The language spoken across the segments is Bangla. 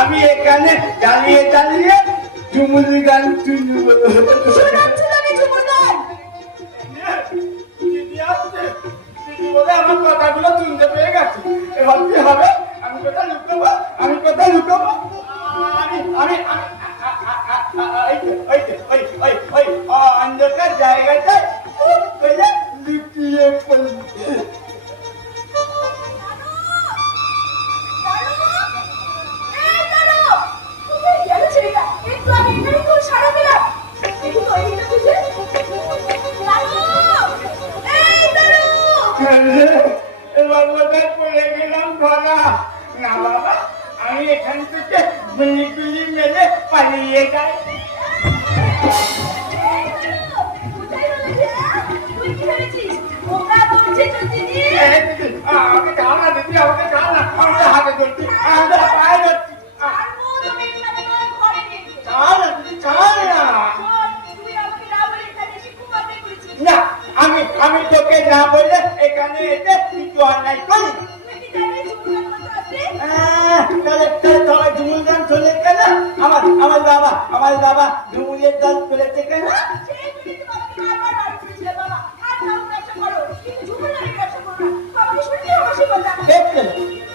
আমি এখানে দাঁড়িয়ে দাঁড়িয়ে ঝুমুর গান শুনব। দিদি আসছে, দিদি বলে আমার কথাগুলো শুনতে পেয়ে গেছে। এবার কি হবে? আমি কোথায় লুকাবো? আমি কোথায় লুকাবো? আমি ওই অন্ধকার জায়গাটায় লুকিয়ে পড়ি। এবার বোধহয় পড়ে গেলাম ধরা। না বাবা, আমি এখান থেকে গুলি গুলি মেরে পালিয়ে যাই। আমাকে খাও না দিদি, আমাকে খাও না। আমাকে হাতে ধরছি, আমাকে পায়ে ধরছি। খাও না দিদি, খাও না। না, আমি তোকে না বলে এখানে এসে কিছু অন্যায় করি। তাহলে সবাই ঝুমুর গান চলে কেন? আমার বাবা ঝুমুরের গান চলেছে কেন?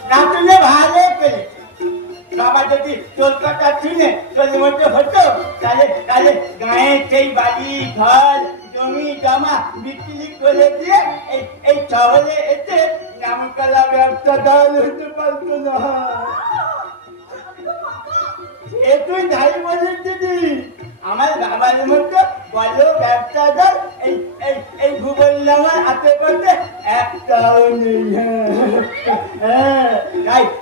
না শুনে ভালো পেলে বাবা যদি তোর কথা শুনে তোর মতো হতো, তাহলে গায়ের সেই বাড়ি ঘর জমি জমা বিক্রি করে দিয়ে এই শহরে এসে নামকলা ব্যবসা দাঁড় হতে পারতো না। এ তুই যাই বলিস দিদি, আমার বাবার মতো বলো ব্যবসাদার এই ভূগোল আমার হাতে করতে একটাও নেই।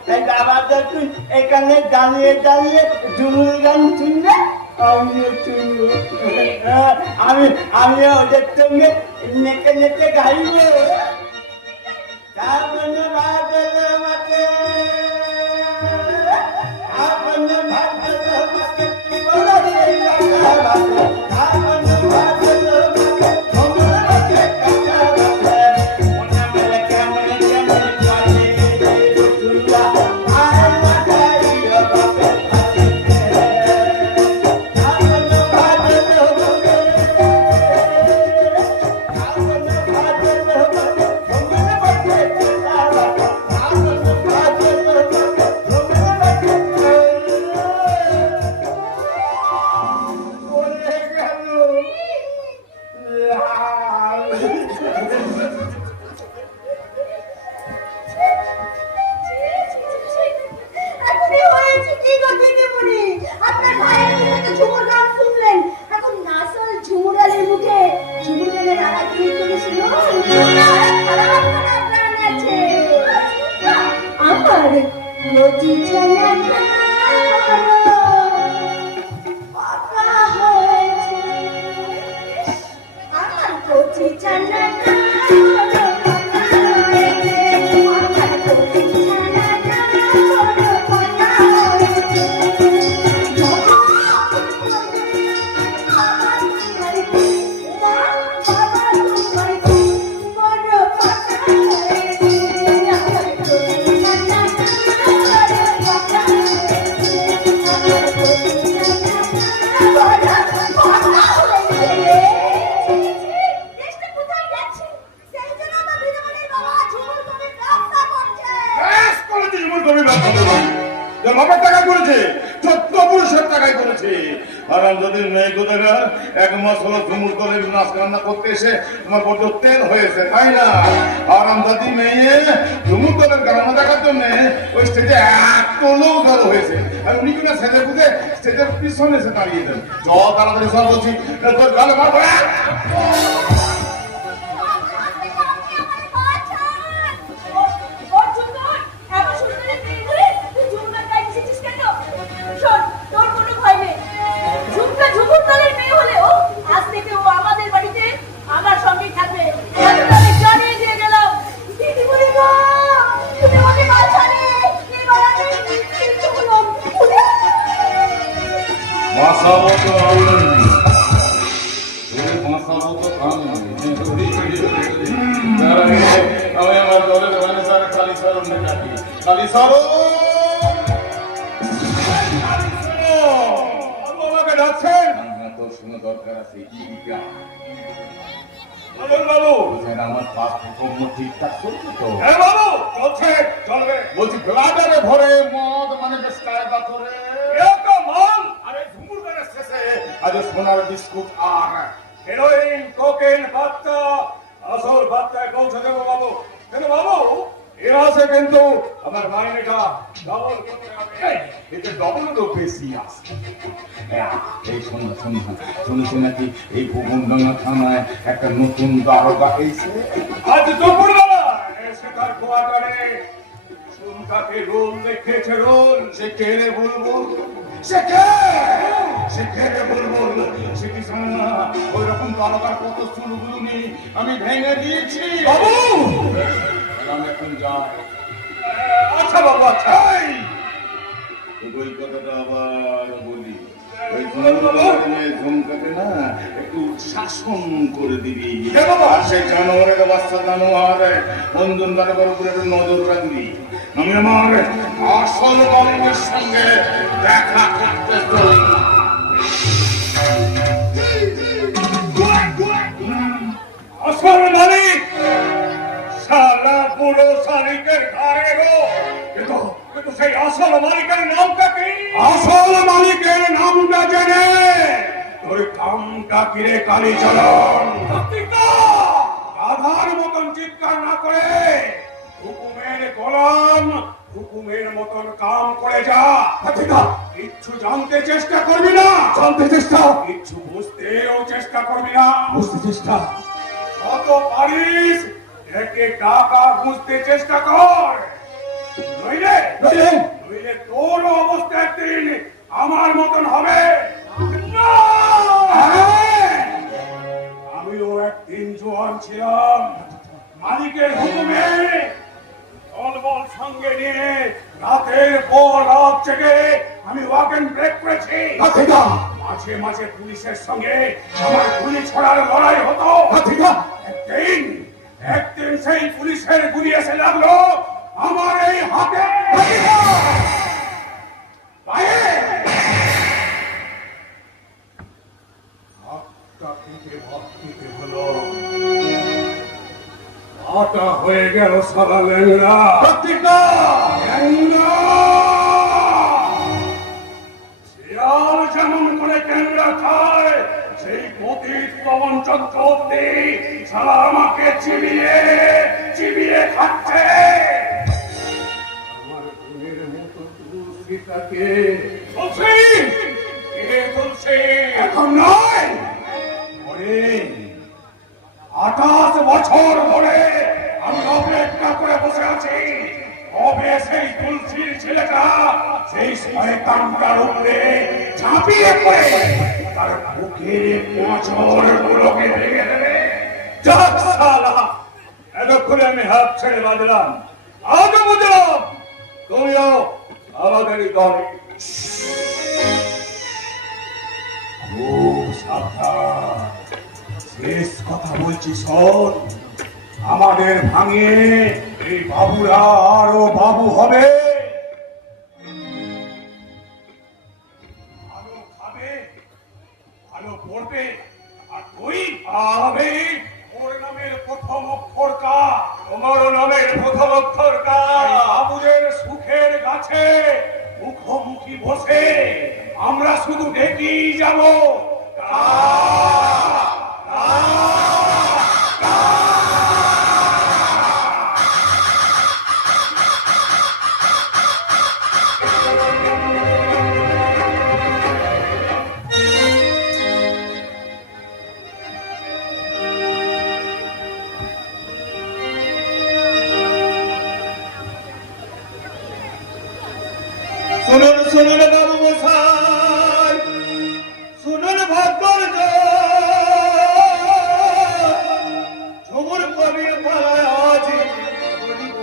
তাই বাবা তুই এখানে দাঁড়িয়ে দাঁড়িয়ে ঝুমুর গান শুনবে, আমিও শুনবো। আমি ওদের সঙ্গে নেচে নেচে গাইব। আপন ভাগল মাকে, আপন ভাগল মাকে, আপন ভাগল মাকে, তোমরা মাকে কাটা বাবা, ওনা মেলে কেমন কেমন চলে দুলা, আর মাথায় বাপে আছে। আপন ভাগল মাকে, আপন ভাগল মাকে, তোমরা মাকে কাটা বাবা, আপন ভাগল মাকে, তোমরা মাকে বলে গেল। আমার রোজি জানা পাকা হয়েছে, আমার রোজি জানা এক মাস হলো ঝুমুর দলের নাচ রান্না করতে এসে তোমার বড্ড তেল হয়েছে, তাই না? আরামদাদি মেয়ে ঝুমুর দলের গানা দেখার জন্য ওই স্টেজে এত লোক জড়ো হয়েছে, আর উনি কিনা সেজে বুঝে স্টেজের পিছনে এসে দাঁড়িয়ে দেন। চ তাড়াতাড়ি সব বলছি, তোর গালে মারবো না। আমি আমার দলের খালি সরো শোনা দরকার আছে কি দিকা বলুন বাবু। স্যার আমার কাজ কর্ম ঠিকঠাক চলছে তো? হ্যাঁ বাবু, চলছে, চলবে। বলছি ব্লাডারে ভরে মদ মানে বেশ কায়দা করে এরকম মাল আরে ঝুমুর গানের শেষে আজ সোনার বিস্কুট আর হেরোইন, কোকেন, বাচ্চা, আসল বাচ্চায় পৌঁছে দেবো বাবু। কিন্তু বাবু, এ মাসে কিন্তু আমার মাইনেটা ডবল করতে হবে। এতে ডবলেরও বেশি আছে। এই শুনছি নাকি এই ভুবনডাঙ্গা থানায় একটা নতুন দারোগা এসে আজ দুপুরবেলা এসে তার কোয়ার্টারে সুনকাকে রোল দেখেছে রোল। সে কে রে বুলবুল? সে কে? সে কে রে বুলবুল? সে কি জানে না ওই রকম দারোগার কত চুলগুলো আমি ভেঙে দিয়েছি বাবু! আমি এখন যাই। আচ্ছা বাবু, আচ্ছা। ওই কথাটা আবার বলি, ওই ঝুমকাকে না একটু শাসন করে দিবি। আর সেই জানোয়ারের বাচ্চা জানোয়ার বন্ধন দারোগার উপরে একটু নজর রাখবি। আমি আমার আসল বাবুর সঙ্গে দেখা করতে চাই। আসল মালিক সারা পুরো শালিকের ঘরে গো। কিন্তু সেই আসল মালিকের নামটা কি? আসল মালিকের নামটা জেনে তোর কামটা কিরে কালি চলন। আধার মতন চিৎকার না করে হুকুমের গোলাম হুকুমের মতন কাম করে যা। কিচ্ছু জানতে চেষ্টা করবি না। কিচ্ছু বুঝতেও চেষ্টা করবি না। যত পারিস একে টাকা বুঝতে চেষ্টা কর। নইলে তোর অবস্থা একদিন আমার মতন হবে। আমিও একদিন জোয়ান ছিলাম। মালিকের হুকুমে দলবল সঙ্গে নিয়ে রাতের পর রাত জেগে আমি ওয়াক এন্ড ব্রেক করেছি। মাঝে মাঝে পুলিশের সঙ্গে আমার গুলি ছড়ার লড়াই হতো। একদিন সেই পুলিশের গুলি এসে লাগলো আমার এই হাতে। হাতটা কেটে ভক্তিতে হলো, আটা হয়ে গেল সারা লেঙ্গা। শিয়াল যেমন করে ক্যাংরা খায়, সেই পতিত পবন চক্রবর্তী সারা আমাকে চিবিয়ে চিবিয়ে খাচ্ছে। আমার গুণের মতো তুলসীটাকে তুলসী এখন নয়, 28 বছর ধরে আমি অপেক্ষা করে বসে আছি। কবে সেই তুলসীর ছেলেটা সেই শয়তানটার উপরে ঝাঁপিয়ে পড়ে তার বুকের পাঁচর গুলোকে ভেঙে দেবে। যাক শালা, এতক্ষণে আমি হাত ছেড়ে বাঁধলাম। আজও বুঝলাম তুমিও আমাদেরই দলে। খুব সাবধান, শেষ কথা বলছি শোন। আমাদের ভাঙিয়ে এই বাবুরা আরো বাবু হবে, ভালো খাবে, ভালো পড়বে, আর তুই হবে ওর নামের প্রথম অক্ষর কা। তোমার নামের প্রথম অক্ষর কা। বাবুদের সুখের গাছে মুখোমুখি বসে আমরা শুধু দেখেই যাবো। শুনুন শুনুন বাবু মশাই, শুনুন ভাগ্যর ঝুমুর কবির পাড়ায় আজ বলিব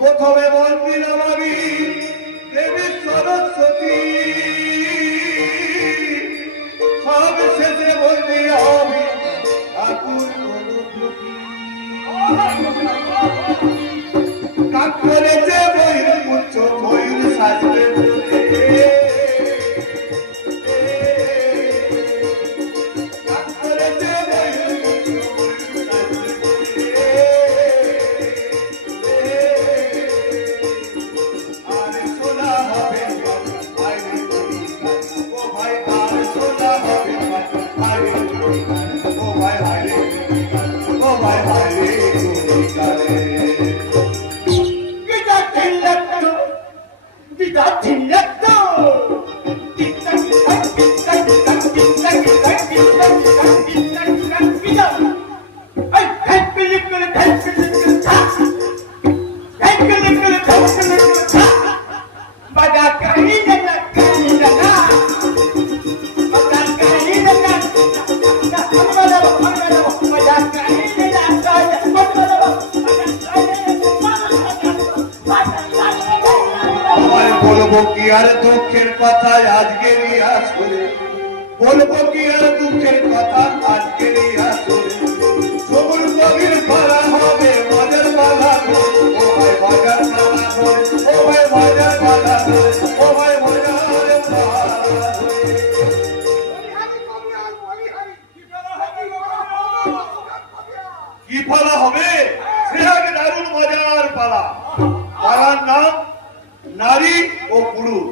প্রথমে বলছিলাম আমি দেবী সরস্বতী, সব শেষে বলছি আমি ঠাকুর কাকরে বলবো কি আর দুঃখের কথা আজকের আসলে, বলবো কি আর দুঃখের কথা আজকের আসলে, সবুজ কবির পালা হবে মজার পালা গো, ও ভাই মজার পালা গো, ও ভাই মজার পালা গো, ও ভাই মজার পালা গো। কি পালা হবে? সে আগে দারুণ মজার পালা। পালার নাম নারী ও পুরুষ।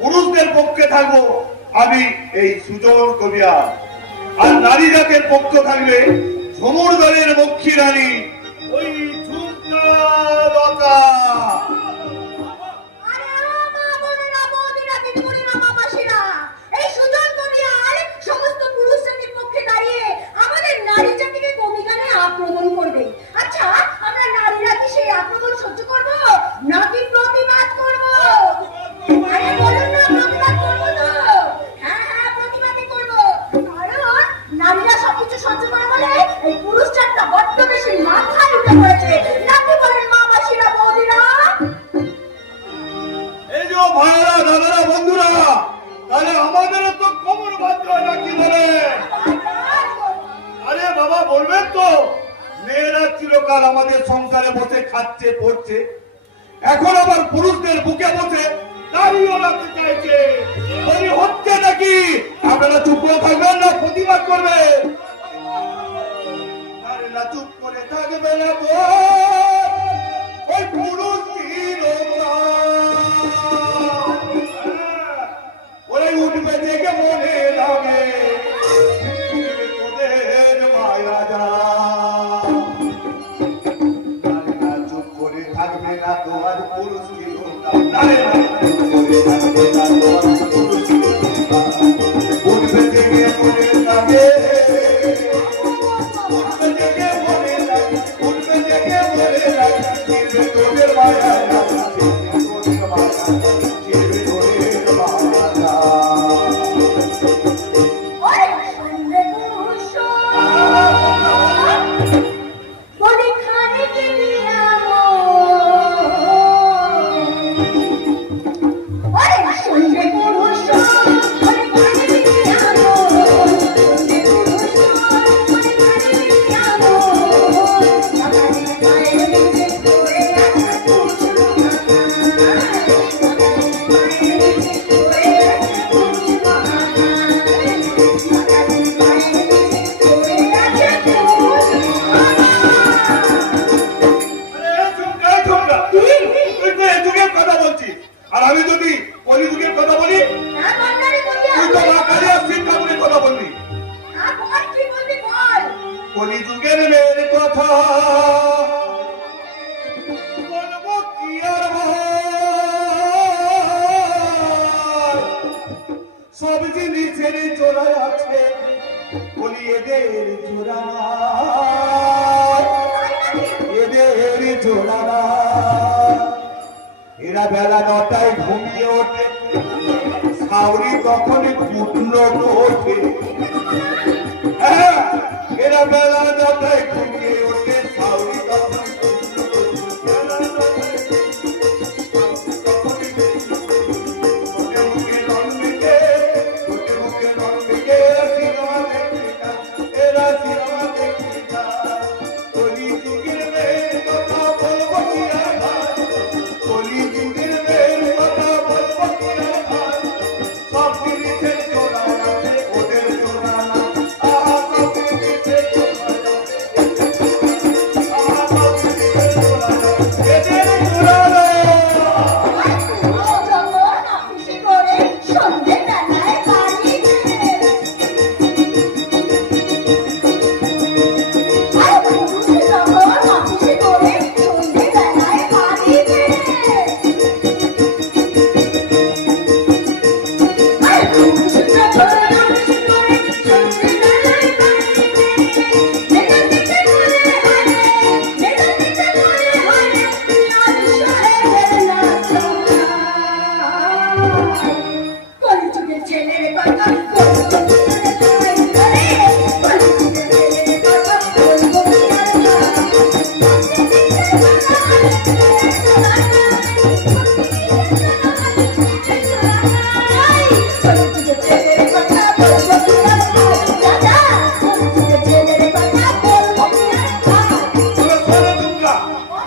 পুরুষদের পক্ষে থাকবো আমি এই সুজন কবিয়ার, আর নারী জাতের পক্ষ থাকবে ঝুমুর দলের মক্ষী রানী ওই ঝুমকা লতা। আক্রমণ করবে। আচ্ছা, আমরা নারীরা কি সেই আক্রমণ সহ্য করব নাকি প্রতিবাদ করব? আরে বলুন না, প্রতিবাদ করব তো? হ্যাঁ হ্যাঁ, প্রতিবাদই করব। কারণ নারীরা সবকিছু সহ্য করে বলে এই পুরুষ জাতটা বড্ড বেশি মাথায় উঠে পড়েছে। নাকি বলেন মা মাসিরা বৌদিরা? এই যে ভাইরা দাদারা বন্ধুরা, তাহলে আমাদেরও তো কোমর বাঁধতে হয় নাকি বলে? আরে বাবা বলবেন তো, মেয়েরা চিরকাল আমাদের সংসারে বসে খাচ্ছে পড়ছে, এখন আবার পুরুষদের বুকে বসে দাঁড়িয়ে রাখতে চাইছে। বলি হচ্ছে নাকি? আপনারা চুপ করে থাকবেন না প্রতিবাদ করবে? আরে না, চুপ করে থাকবে না তো, ওই পুরুষ ওরে উঠবে দেখে মনে লাগে তোদের মায়া যা। চুপ করে থাকবে না তোমার পুরুষ কি উঠবে দেখে মনে লাগে, উঠবে দেখে মনে লাগে, উঠবে দেখে মনে লাগে তোদের মায়া যা, তোদের মায়া কলিযুগের মেয়ের কথা বলবো কি আর সব জিনিসের জোড়া আছে, বলি এদের জোড়া, এদের জোড়া। এরা বেলা 9টায় ঘুমিয়ে ওঠে, সাউরি তখন কুটন ওঠে। এরা বেলা 9টায় ঘুমিয়ে ওঠে, সাউরি তখন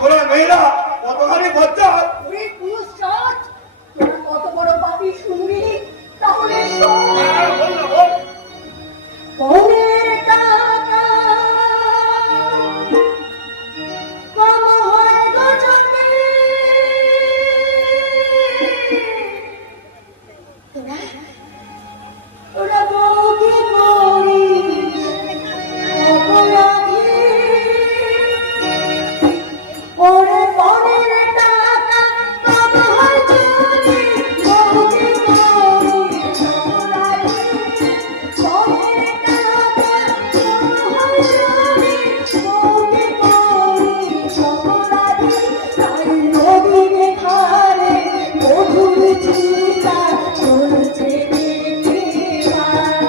ওরা মেয়েরা কতখানি বজ্জা ওরে কুসচাঁদ, তোরা কত বড় পাপী শুনবি? তাহলে শোন। পনের টাকা কম হয় গো যদি, তোরা বউকে করিস অপরাধী। ওরে পনের টাকা কম হয় যদি, বউকে করিস অপরাধী। পনের টাকা কম হয় যদি, বউকে করিস অপরাধী। তাই নদীর ধারে মধুর চিতা চলছে দেখে আয়।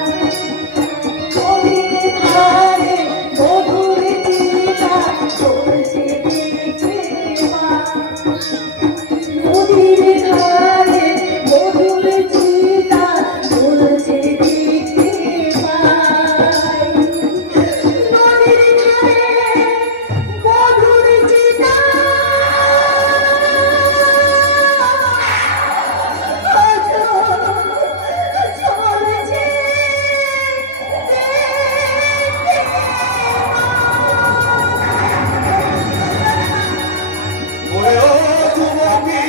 নদীর ধারে মধুর চিতা চলছে দেখে আয়। নদীর ধারে মধুর চিতা চলছে দেখে আয়। নদীর ধারে মধুর চিতা চলছে ওরে ও যুবতী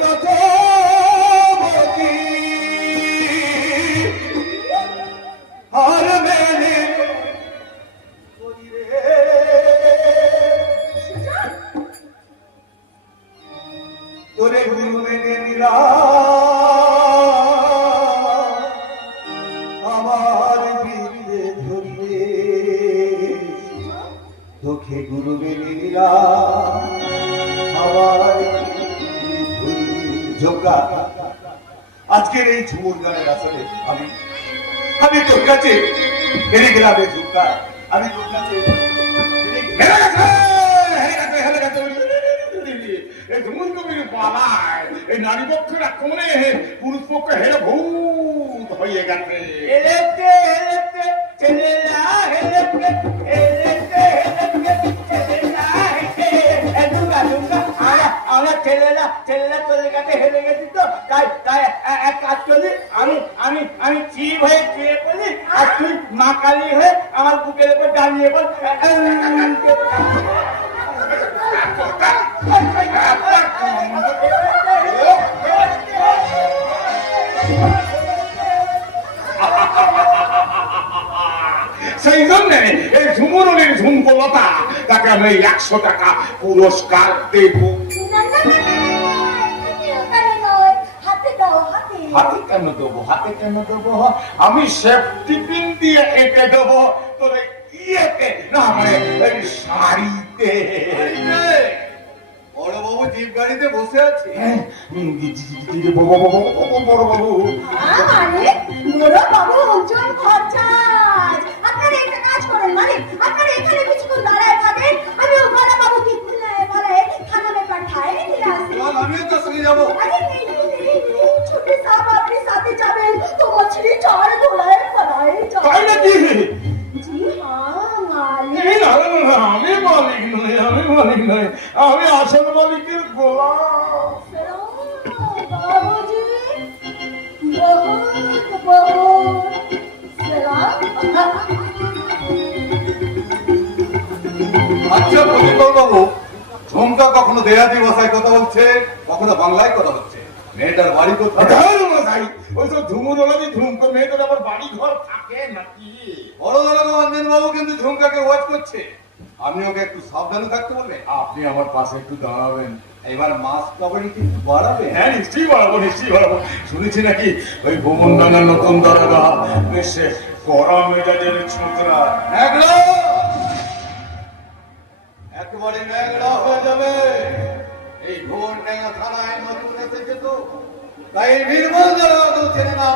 রথবতী আর মেনে করি রে। তোরে গুরু মেনে দিলাম আমার বিন্দে ধরিয়ে, তোকে গুরু মেনে দিলাম আমার ঝোঁকা। আজকের এই ঝুমুর গানের আসলে আমি তোর কাছে হেরে গেলাম রে ঝোঁকা। আমি তোর কাছে হেরে গেছে। এই ঝুমুর কবির পালায় এই নারী পক্ষের আক্রমণে পুরুষ পক্ষ হেরে ভূত হয়ে গেছে। হেরেতে হেরেতে ছেলেরা হেরেতে হেরেতে হেরেতে ছেলেরা হেরে। দুর্গা দুর্গা আমরা ছেলেরা তোদের কাছে হেরে গেছি তো, তাই এক কাজ করি, আমি চিপ হয়ে শুয়ে পড়ি আর তুই মা কালী হয়ে আমার বুকের উপর দাঁড়িয়ে পড়। সেই জন্য এই ঝুমুরের ঝুমকলতা তাকে আমি 100 টাকা পুরস্কার দেব। হাতে কেন দেবো? আমি সেফটি পিন দিয়ে এঁটে দেবো তোর ইয়েতে, না মানে এই শাড়িতে। বড় বাবু জিপ গাড়িতে বসে আছে। বড় বাবু বড় বাবু উজ্জ্বল ভট্টাচার্য, আপনারা একটা কাজ করেন, মানে আপনারা এখানে কিছুক্ষণ দাঁড়ায় থাকেন, আমি ও বড় বাবুকে বলে থানাতে পাঠাই দিয়ে আসি। আমিও তো সঙ্গে যাবো। अरे नहीं छोटे साहब अपने साथ जावें तो मछली चार धोलाए बनाए তাই নাকি? जी हाँ मालिक। না, আমি মালিক নই, আমি আসল মালিকের গোলাম। बाबूजी बहुत बहुत सलाम। আচ্ছা প্রদীপল বাবু, ঝুমকা কখনো দেহাতি ভাষায় কথা বলছে, কখনো বাংলায় কথা বলছে। মেয়েটার বাড়ি কোথায়? ওই সব ঝুমুরওয়ালাদের ঝুমকো মেয়েদের আবার বাড়ি ঘর থাকে নাকি? বড় দাদা অঞ্জন বাবু কিন্তু ঝুমকাকে ওয়াচ করছে। আপনি ওকে একটু সাবধানে থাকতে বলবেন। আপনি আমার পাশে একটু দাঁড়াবেন। এবার মাস কভারিটি বাড়াবে। হ্যাঁ নিশ্চয়ই বাড়াবো। শুনেছি নাকি ওই ভ্রমণ ডাঙ্গার নতুন দারোগা বেশ কড়া মেজাজের ছোকরা। একেবারে ন্যাংরা হয়ে যাবে। এই ভোর নেয়া থানায় নতুন এসেছে তো, তাই নির্মল দাঁড়াও তো চেনে না,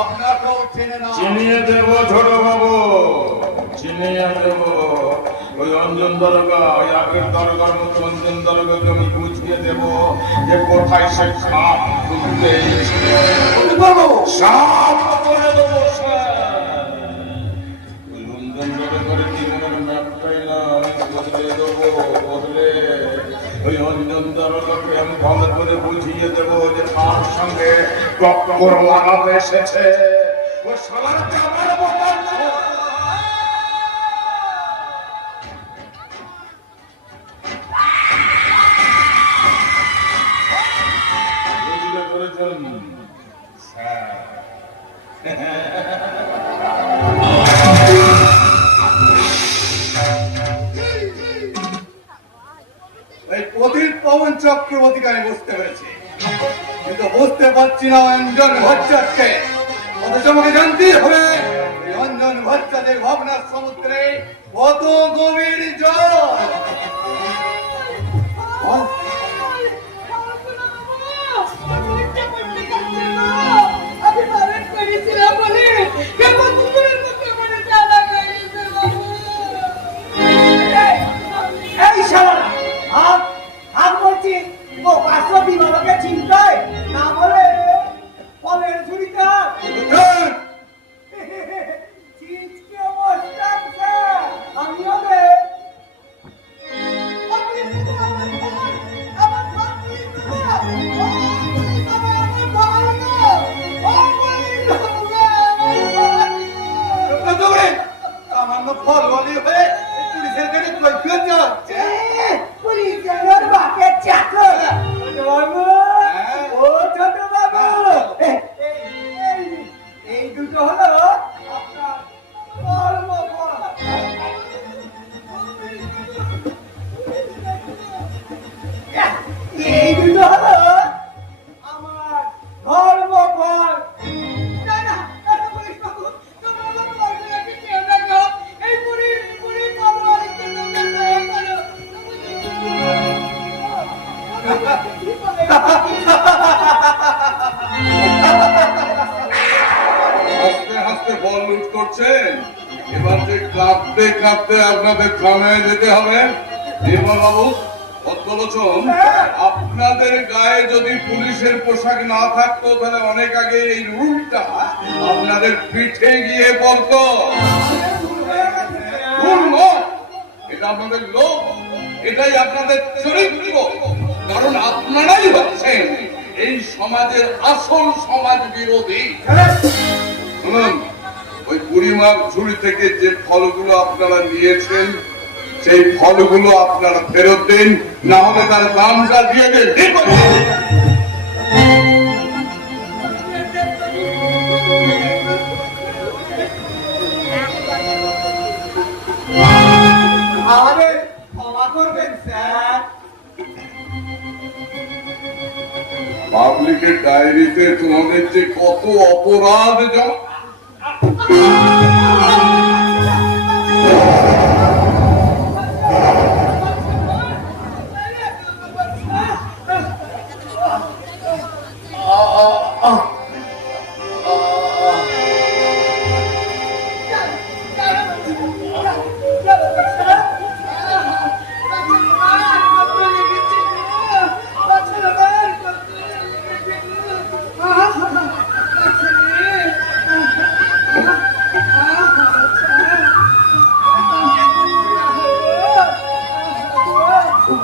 আপনাকেও চেনে না। চিনিয়ে দেবো ছোট বাবু, চিনিয়ে দেবো। ওই অঞ্জন দারোগা, ওই আগের দারোগার মতো অঞ্জন দারোগাকে আমি বুঝিয়ে দেবো যে কোথায় সে সাপ ঢুকতে সাপ করে দেবো। ওই অঞ্জন দারোগার জীবনের ম্যাপটাই না আমি বদলে দেবো। ওই অঞ্জন দরবারকে আমি ভালো করে বুঝিয়ে দেবো যে তার সঙ্গে টক্কর লাগাতে এসেছে। ও শালার জামার বোতাম বুঝলে করেছেন স্যার। এই প্রদীপ পবন চক্রবর্তীকে আমি বুঝতে পেরেছি, কিন্তু বুঝতে পারছি না অঞ্জন ভট্টাচার্যকে। অথচ আমাকে জানতেই হবে এই অঞ্জন ভট্টাচার্যের ভাবনার সমুদ্রে কত গভীর জল। আমি বারণ করেছিলাম বলে কেমন কুকুরের মতো করে জ্বালা করেছে বাবু। এই শালা আর বলছি ও পাঁচশো বিমানকে চিন্তায় না বলে ফলের ঝুড়িটা চিনকে বসতাম স্যার আমি হবে সামান্য ফল বলি হয়ে পুলিশের কাছে কৈফিয়ত যাচ্ছে। পুলিশের বাপের চাকর বাবু ও ছোট বাবু এই দুটো হলো আপনার কর্মফল। এই দুটো হলো আমার ধর্মফল। না না পুলিশ বাবু তোমরা আমার বড়টাকে কেউ না গো, এই পুরি তরবারিকে তোমরা দয়া করো। হাসতে হাসতে বল লুট করছেন। এবার যে কাঁপতে কাঁপতে আপনাদের থানায় যেতে হবে। নির্মল বাবু, পদ্মলোচন, আপনাদের গায়ে যদি পুলিশের পোশাক না থাকতো তাহলে অনেক আগে এই রুলটা আপনাদের পিঠে গিয়ে পড়তো। ভুল নয়, এটা আপনাদের লোক, এটাই আপনাদের চরিত্র। কারণ আপনারাই হচ্ছেন এই সমাজের আসল সমাজ বিরোধী। শুনুন, ওই বুড়িমার ঝুড়ি থেকে যে ফলগুলো আপনারা নিয়েছেন সেই ফলগুলো আপনারা ফেরত দিন, না হলে তার দামটা দিয়ে দেন। আমাদের ক্ষমা করবেন স্যার। পাবলিকের ডায়েরিতে তোমাদের যে কত অপরাধ জমা।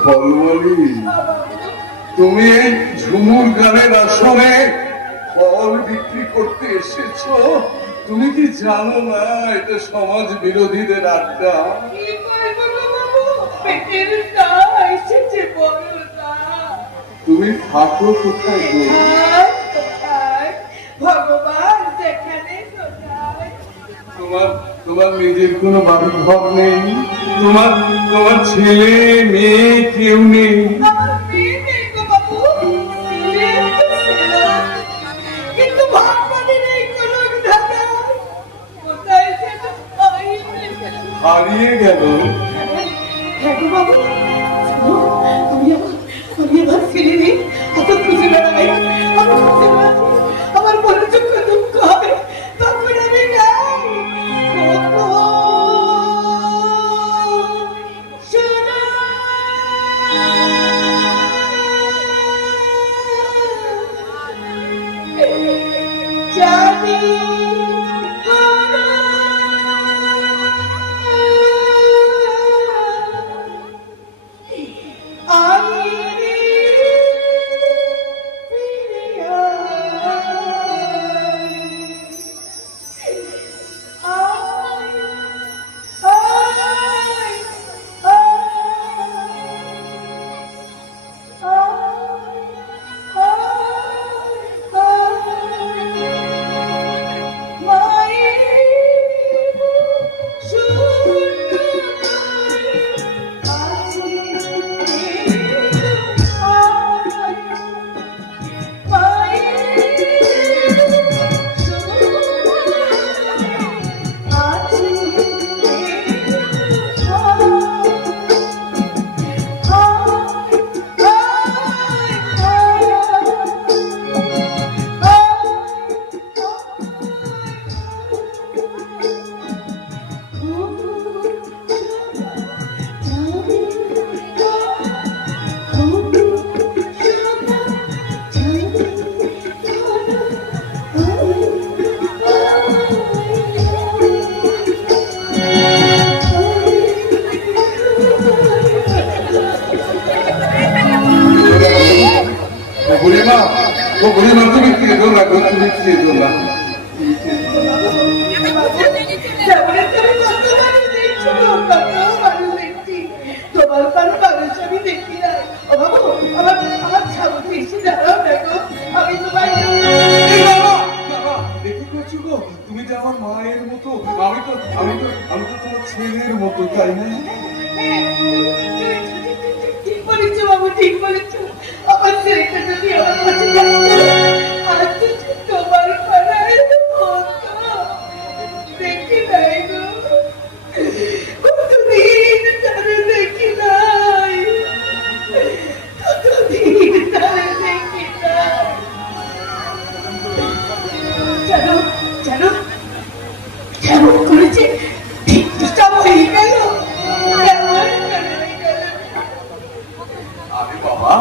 ফলবলি, তুমি এই ঝুমুর গানের আসরে ফল বিক্রি করতে এসেছো? তুমি কি জানো না এটা সমাজ বিরোধীদের আড্ডা? কি করবো গো বাবু, পেটের দা এসেছে বড়টা। তুমি থাকো কোথায় গো? কোথায় কোথায় ভগবান যেখানে কোথায়। তোমার নিজের কোনো বাড়ি ঘর নেই? তোমার ছেলে মেয়ে কেউ নেই? আমার মেয়ে নেই গো বাবু, মেয়ে তো ছিল, কিন্তু ভাগ্যে নেই কোনো দাদা। কোথায় যেন হারিয়ে গেল। হ্যাঁ গো বাবু, আমি এবার ফিরে নেই, অত খুঁজে বেড়াই, আমার মনোযোগ দুঃখ হবে, তখন আমি যাই। জানি আমি ও বুড়িমা তুমি কেঁদো না গো, তুমি কেঁদো না। তোমার পান মানুষ আমি দেখি না। ও বাবু, আমার ছাগলকে এসে দাঁড়াও না গো, আমি তোমার দেখি করছো গো, তুমি যে আমার মায়ের মতো, আমি তো তোমার ছেলের মতো, তাই না? ঠিক বলেছো বাবু, ঠিক বলেছো। আমার ছেলেটা যদি আমার কাছে থাকতো, আর তো তোমার পাড়ায় হতো। দেখি নাই গো, কতদিন ধরে দেখি নাই, কতদিন ধরে দেখি নাই। জানো জানো কেমন করেছে, ঠিক সব হয়ে গেল, কেমন হয়ে গেল। আরে বাবা,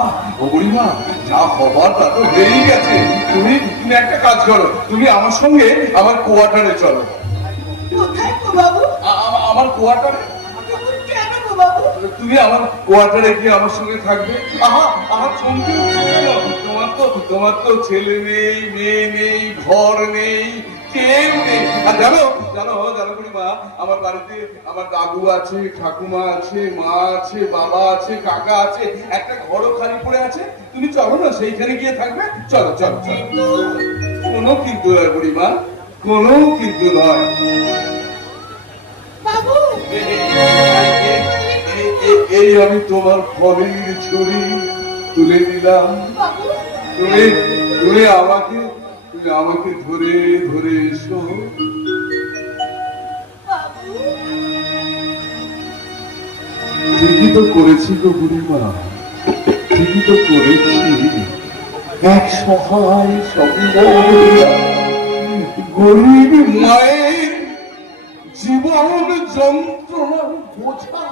ও বুড়িমা, যা হবার তা তো হয়েই গেছে। তুমি একটা কাজ করো, তুমি আমার সঙ্গে আমার কোয়ার্টারে চলো। কোথায় গো বাবু? আমার কোয়ার্টারে? কেন গো বাবু? তুমি আমার কোয়ার্টারে গিয়ে আমার সঙ্গে থাকবে। চমকে উঠছো কেন? তোমার তো ছেলে নেই, মেয়ে নেই, ঘর নেই, কেউ নেই। আর জানো বুড়িমা, আমার বাড়িতে আমার দাদু আছে, ঠাকুমা আছে, মা আছে, বাবা আছে, কাকা আছে, একটা ঘরও খালি পড়ে আছে। তুমি চলো না, সেইখানে গিয়ে থাকবে। চলো চলো চলো। কোনো কিন্তু নয় বুড়িমা, কোনো কিন্তু নয়। বাবু এই আমি তোমার ফলের ছড়ি তুলে দিলাম। বাবু তুমি আমাকে ধরে ধরে এসো। বাবু ঠিকই তো করেছি গো বুড়িমা, ঠিকই তো করেছি। এক সহায় গরিব মায়ের জীবন যন্ত্রণার বোঝা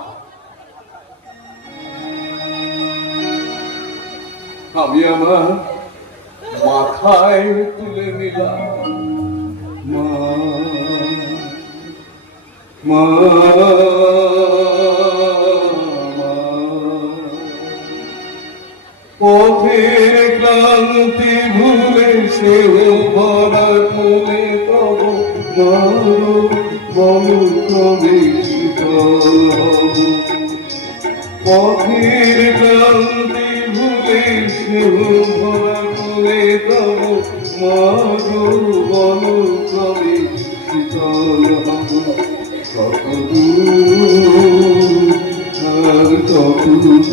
আমি আমার মাথায় তুলে নিলাম। মা মা পথের ক্লান্তি ভুলে সে ভরা তুলে তব বল তবে শীতল হব। পথের ক্লান্তি ভুলে সে ভরা তুলে তব বল তবে শীতল হব। কত দূর আর কত দূর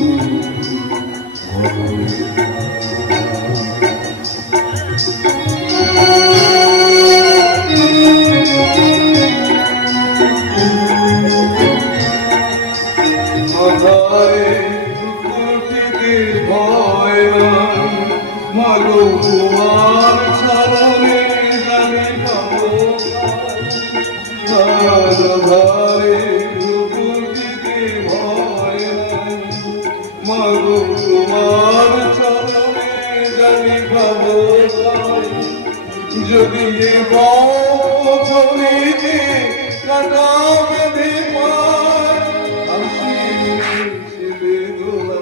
যদি বছরে কাটা বেঁধে পায় আসি বেদনা